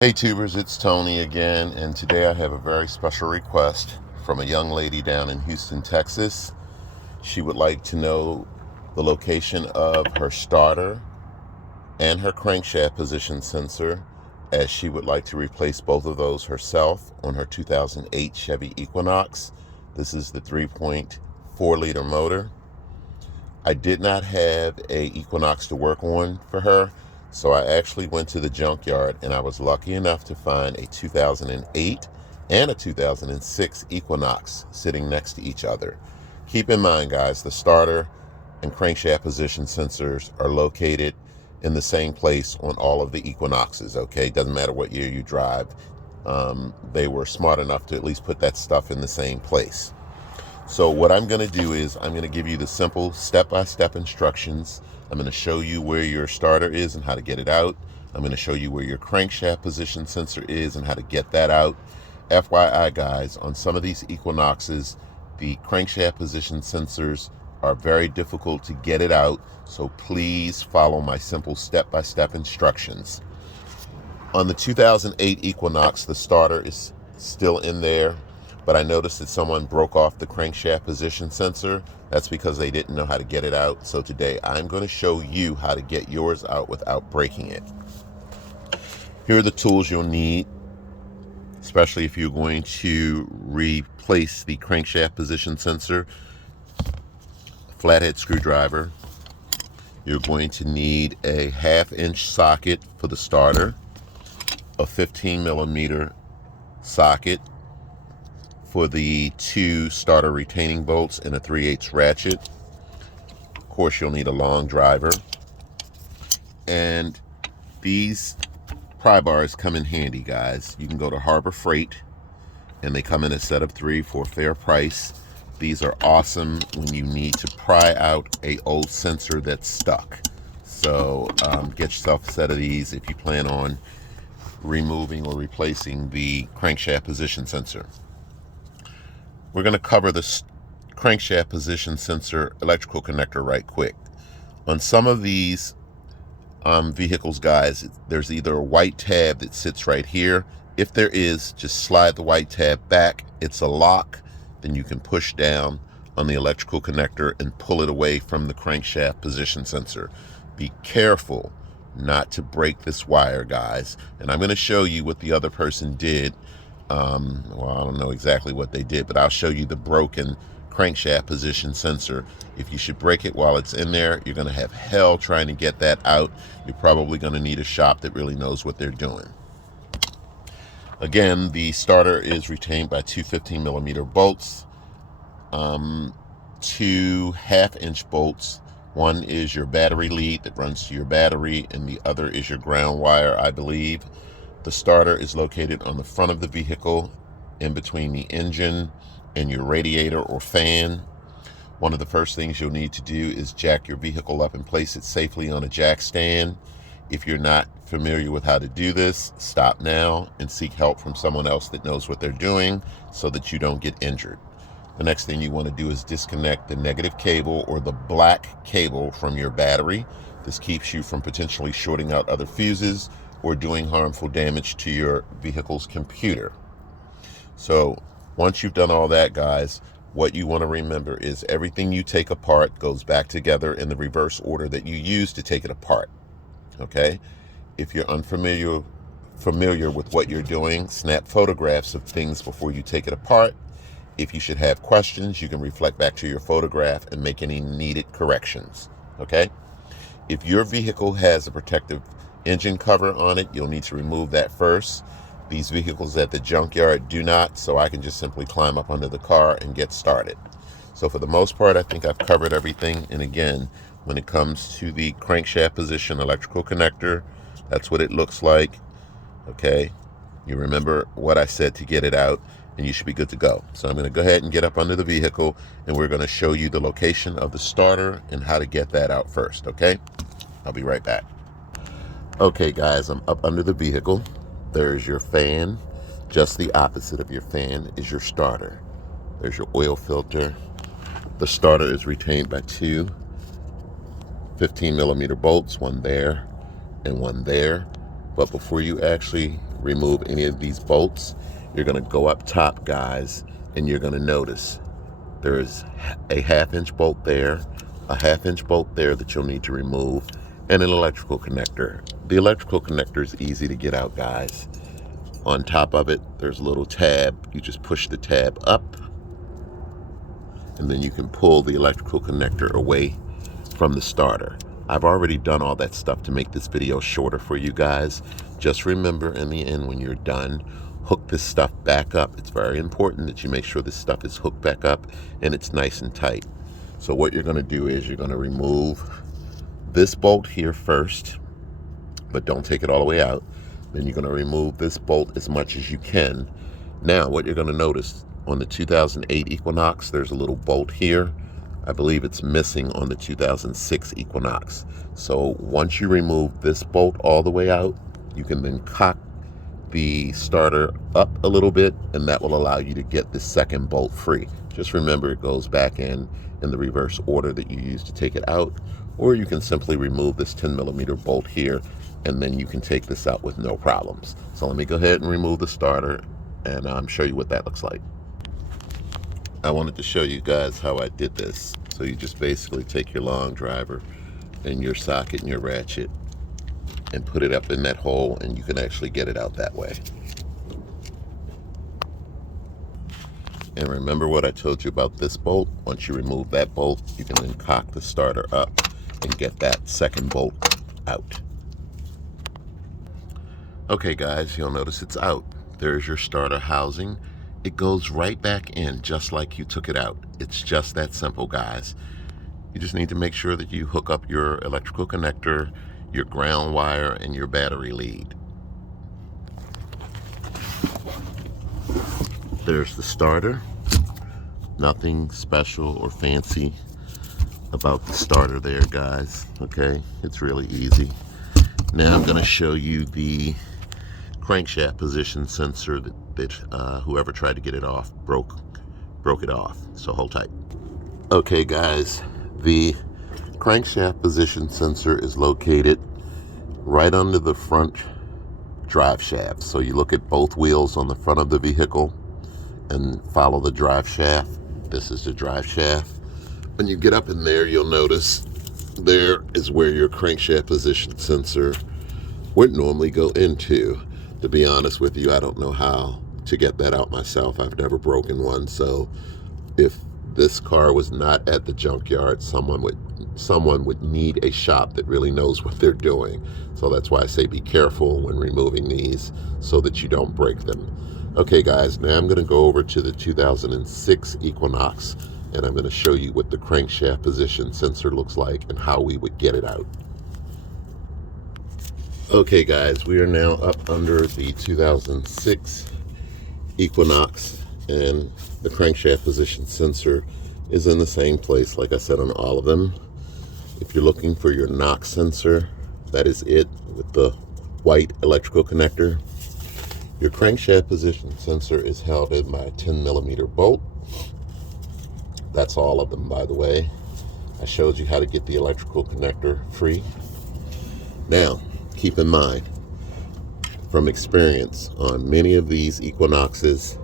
Hey tubers, it's Tony again, and today I have a very special request from a young lady down in Houston, Texas. She would like to know the location of her starter and her crankshaft position sensor, as she would like to replace both of those herself on her 2008 Chevy Equinox. This is the 3.4 liter motor. I did not have a Equinox to work on for her, so I actually went to the junkyard and I was lucky enough to find a 2008 and a 2006 Equinox sitting next to each other. Keep in mind, guys, the starter and crankshaft position sensors are located in the same place on all of the Equinoxes, okay? Doesn't matter what year you drive. They were smart enough to at least put that stuff in the same place. So what I'm going to do is I'm going to give you the simple step-by-step instructions. I'm going to show you where your starter is and how to get it out. I'm going to show you where your crankshaft position sensor is and how to get that out. FYI, guys, on some of these Equinoxes, the crankshaft position sensors are very difficult to get it out, so please follow my simple step-by-step instructions. On the 2008 Equinox, the starter is still in there, but I noticed that someone broke off the crankshaft position sensor. That's because they didn't know how to get it out. So today I'm going to show you how to get yours out without breaking it. Here are the tools you'll need, especially if you're going to replace the crankshaft position sensor. Flathead screwdriver. You're going to need a 1/2-inch socket for the starter, a 15mm socket for the 2 starter retaining bolts, and a 3/8 ratchet. Of course, you'll need a long driver. And these pry bars come in handy, guys. You can go to Harbor Freight, and they come in a set of 3 for a fair price. These are awesome when you need to pry out a old sensor that's stuck. So get yourself a set of these if you plan on removing or replacing the crankshaft position sensor. We're going to cover the crankshaft position sensor electrical connector right quick. On some of these vehicles, guys, there's either a white tab that sits right here. If there is, just slide the white tab back. It's a lock. Then you can push down on the electrical connector and pull it away from the crankshaft position sensor. Be careful not to break this wire, guys. And I'm going to show you what the other person did. Well, I don't know exactly what they did, but I'll show you the broken crankshaft position sensor. If you should break it while it's in there, you're going to have hell trying to get that out. You're probably going to need a shop that really knows what they're doing. Again, the starter is retained by 2 15mm bolts, 2 1/2-inch bolts. One is your battery lead that runs to your battery, and the other is your ground wire, I believe. The starter is located on the front of the vehicle, in between the engine and your radiator or fan. One of the first things you'll need to do is jack your vehicle up and place it safely on a jack stand. If you're not familiar with how to do this, stop now and seek help from someone else that knows what they're doing so that you don't get injured. The next thing you want to do is disconnect the negative cable or the black cable from your battery. This keeps you from potentially shorting out other fuses or doing harmful damage to your vehicle's computer. So once you've done all that, guys, what you want to remember is everything you take apart goes back together in the reverse order that you use to take it apart. Okay? If you're unfamiliar with what you're doing, snap photographs of things before you take it apart. If you should have questions, you can reflect back to your photograph and make any needed corrections. Okay? If your vehicle has a protective engine cover on it, you'll need to remove that first. These vehicles at the junkyard do not, so I can just simply climb up under the car and get started. So for the most part, I think I've covered everything. And again, when it comes to the crankshaft position electrical connector, that's what it looks like. Okay, you remember what I said to get it out, and you should be good to go. So I'm going to go ahead and get up under the vehicle, and we're going to show you the location of the starter and how to get that out first. Okay, I'll be right back. Okay, guys, I'm up under the vehicle. There's your fan. Just the opposite of your fan is your starter. There's your oil filter. The starter is retained by 2 15mm bolts, one there and one there. But before you actually remove any of these bolts, you're going to go up top, guys, and you're going to notice there is a 1/2-inch bolt there, a 1/2-inch bolt there that you'll need to remove, and an electrical connector. The electrical connector is easy to get out, guys. On top of it, there's a little tab. You just push the tab up, and then you can pull the electrical connector away from the starter. I've already done all that stuff to make this video shorter for you guys. Just remember, in the end, when you're done, hook this stuff back up. It's very important that you make sure this stuff is hooked back up and it's nice and tight. So what you're going to do is you're going to remove this bolt here first, but don't take it all the way out. Then you're going to remove this bolt as much as you can. Now, what you're going to notice on the 2008 Equinox, there's a little bolt here. I believe it's missing on the 2006 Equinox. So once you remove this bolt all the way out, you can then cock the starter up a little bit, and that will allow you to get the second bolt free. Just remember, it goes back in the reverse order that you used to take it out, or you can simply remove this 10mm bolt here, and then you can take this out with no problems. So let me go ahead and remove the starter and show you what that looks like. I wanted to show you guys how I did this. So you just basically take your long driver and your socket and your ratchet and put it up in that hole, and you can actually get it out that way. And remember what I told you about this bolt? Once you remove that bolt, you can then cock the starter up and get that second bolt out. Okay guys, you'll notice it's out. There's your starter housing. It goes right back in just like you took it out. It's just that simple, guys. You just need to make sure that you hook up your electrical connector, your ground wire, and your battery lead. There's the starter. Nothing special or fancy about the starter there, guys. Okay, it's really easy. Now I'm going to show you the crankshaft position sensor that whoever tried to get it off broke it off. So hold tight. Okay guys, the crankshaft position sensor is located right under the front drive shaft. So you look at both wheels on the front of the vehicle and follow the drive shaft. This is the drive shaft. When you get up in there, you'll notice there is where your crankshaft position sensor would normally go into. To be honest with you, I don't know how to get that out myself. I've never broken one. So if this car was not at the junkyard, someone would need a shop that really knows what they're doing. So that's why I say be careful when removing these so that you don't break them. Okay guys, now I'm going to go over to the 2006 Equinox, and I'm going to show you what the crankshaft position sensor looks like and how we would get it out. Okay guys, we are now up under the 2006 Equinox, and the crankshaft position sensor is in the same place like I said on all of them. If you're looking for your knock sensor, that is it, with the white electrical connector. Your crankshaft position sensor is held in by a 10mm bolt. That's all of them, by the way. I showed you how to get the electrical connector free. Now, keep in mind, from experience, on many of these Equinoxes,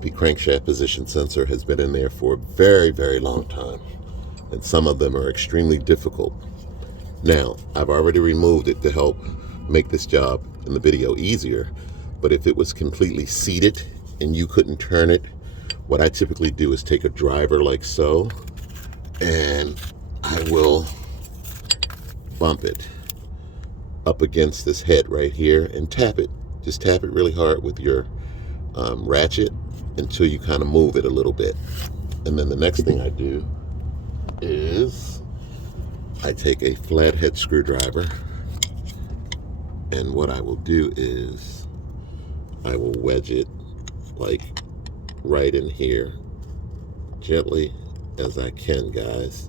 the crankshaft position sensor has been in there for a very, very long time, and some of them are extremely difficult. Now, I've already removed it to help make this job in the video easier, but if it was completely seated and you couldn't turn it, what I typically do is take a driver like so, and I will bump it up against this head right here and tap it. Just tap it really hard with your ratchet until you kind of move it a little bit. And then the next thing I do is I take a flathead screwdriver, and what I will do is I will wedge it like right in here, gently as I can, guys.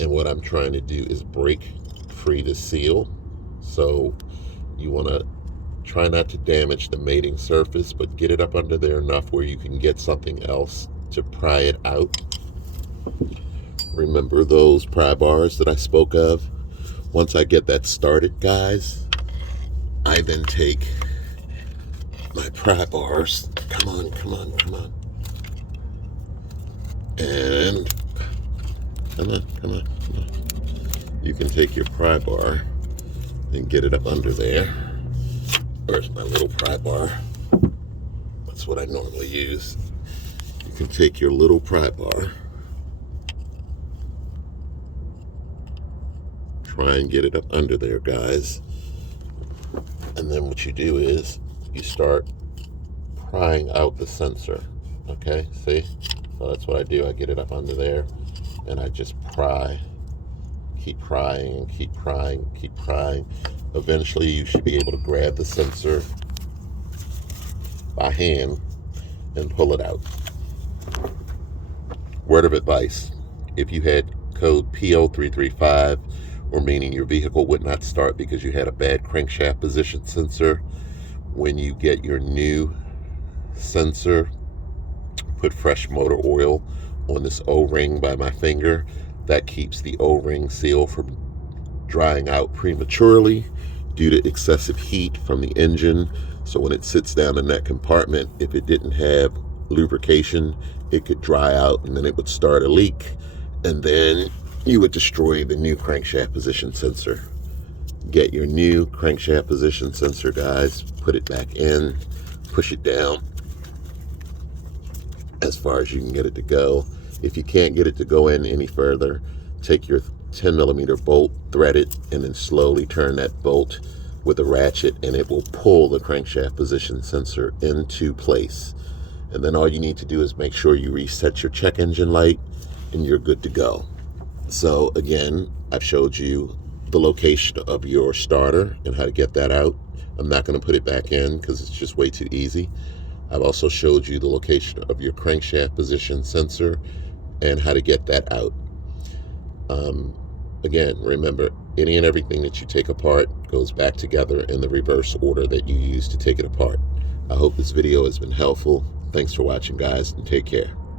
And what I'm trying to do is break free the seal. So you want to try not to damage the mating surface, but get it up under there enough where you can get something else to pry it out. Remember those pry bars that I spoke of? Once I get that started, guys, I then take my pry bars. Come on, come on, come on. And come on, come on, come on. You can take your pry bar and get it up under there. Where's my little pry bar? That's what I normally use. You can take your little pry bar, try and get it up under there, guys. And then what you do is you start prying out the sensor. Okay, see? So that's what I do. I get it up under there and I just pry. Keep prying and keep prying, keep prying. Eventually you should be able to grab the sensor by hand and pull it out. Word of advice: if you had code PO335, or meaning your vehicle would not start because you had a bad crankshaft position sensor, when you get your new sensor, put fresh motor oil on this O-ring by my finger. That keeps the O-ring seal from drying out prematurely due to excessive heat from the engine. So when it sits down in that compartment, if it didn't have lubrication, it could dry out and then it would start a leak, and then you would destroy the new crankshaft position sensor. Get your new crankshaft position sensor, guys. Put it back in, push it down as far as you can get it to go. If you can't get it to go in any further, take your 10mm bolt, thread it, and then slowly turn that bolt with a ratchet, and it will pull the crankshaft position sensor into place. And then all you need to do is make sure you reset your check engine light and you're good to go. So again, I've showed you the location of your starter and how to get that out. I'm not going to put it back in because it's just way too easy. I've also showed you the location of your crankshaft position sensor and how to get that out. Again, remember, any and everything that you take apart goes back together in the reverse order that you use to take it apart. I hope this video has been helpful. Thanks for watching, guys, and take care.